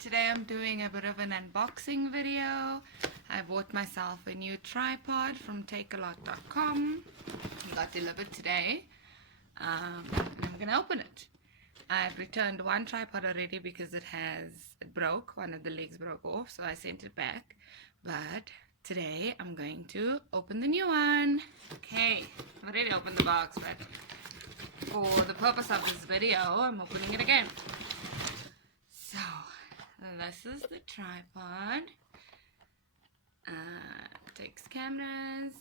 Today I'm doing a bit of an unboxing video. I bought myself a new tripod from takealot.com. It got delivered today. And I'm gonna open it. I've returned one tripod already because it broke, one of the legs broke off, so I sent it back. But today I'm going to open the new one. Okay, I've already opened the box, but for the purpose of this video, I'm opening it again. So, this is the tripod. Takes cameras,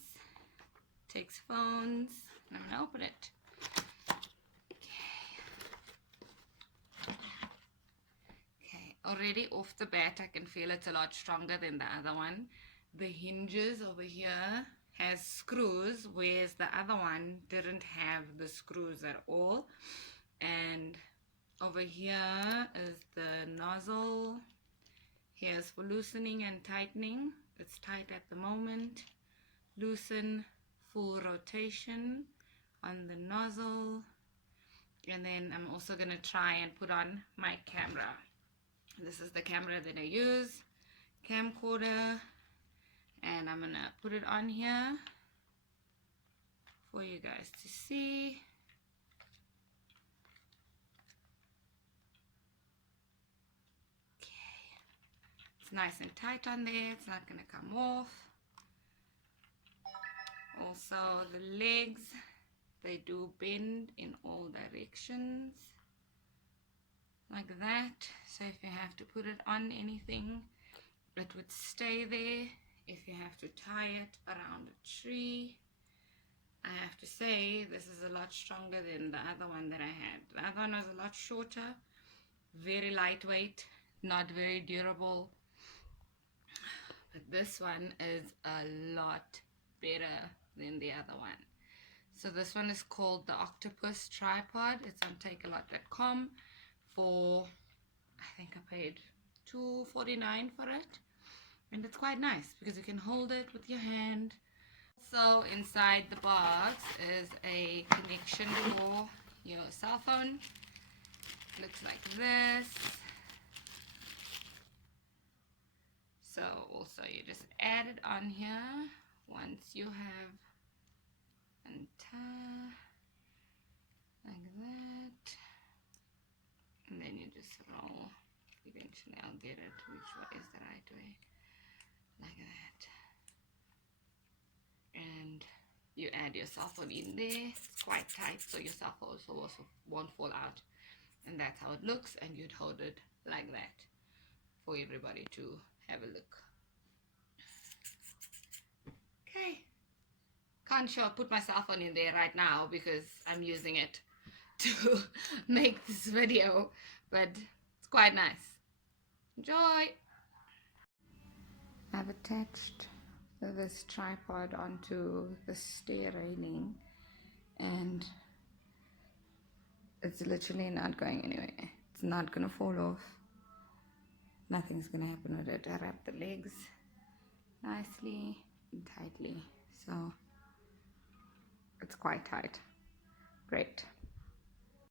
takes phones. I'm gonna open it. Okay, already off the bat I can feel it's a lot stronger than the other one. The hinges over here has screws, whereas the other one didn't have the screws at all. And over here is the nozzle. Here's for loosening and tightening. It's tight at the moment. Loosen, full rotation on the nozzle. And then I'm also going to try and put on my camera. This is the camera that I use, camcorder. And I'm going to put it on here for you guys to see. It's nice and tight on there, it's not going to come off. Also the legs, they do bend in all directions like that, so if you have to put it on anything it would stay there. If you have to tie it around a tree, I have to say this is a lot stronger than the other one that I had. The other one was a lot shorter, very lightweight, not very durable. But this one is a lot better than the other one. So this one is called the Octopus Tripod. It's on takealot.com for, I think I paid $2.49 for it. And it's quite nice because you can hold it with your hand. So inside the box is a connection for your cell phone. Looks like this. So also you just add it on here once you have untie like that, and then you just roll. Eventually I'll get it which way is the right way, like that, and you add your cell phone in there. It's quite tight so your cell phone also won't fall out, and that's how it looks, and you'd hold it like that for everybody to have a look. Okay, can't put my cell phone in there right now because I'm using it to make this video, but it's quite nice. Enjoy! I've attached this tripod onto the stair railing and it's literally not going anywhere. It's not gonna fall off. Nothing's gonna happen with it. I wrap the legs nicely and tightly, so it's quite tight. Great.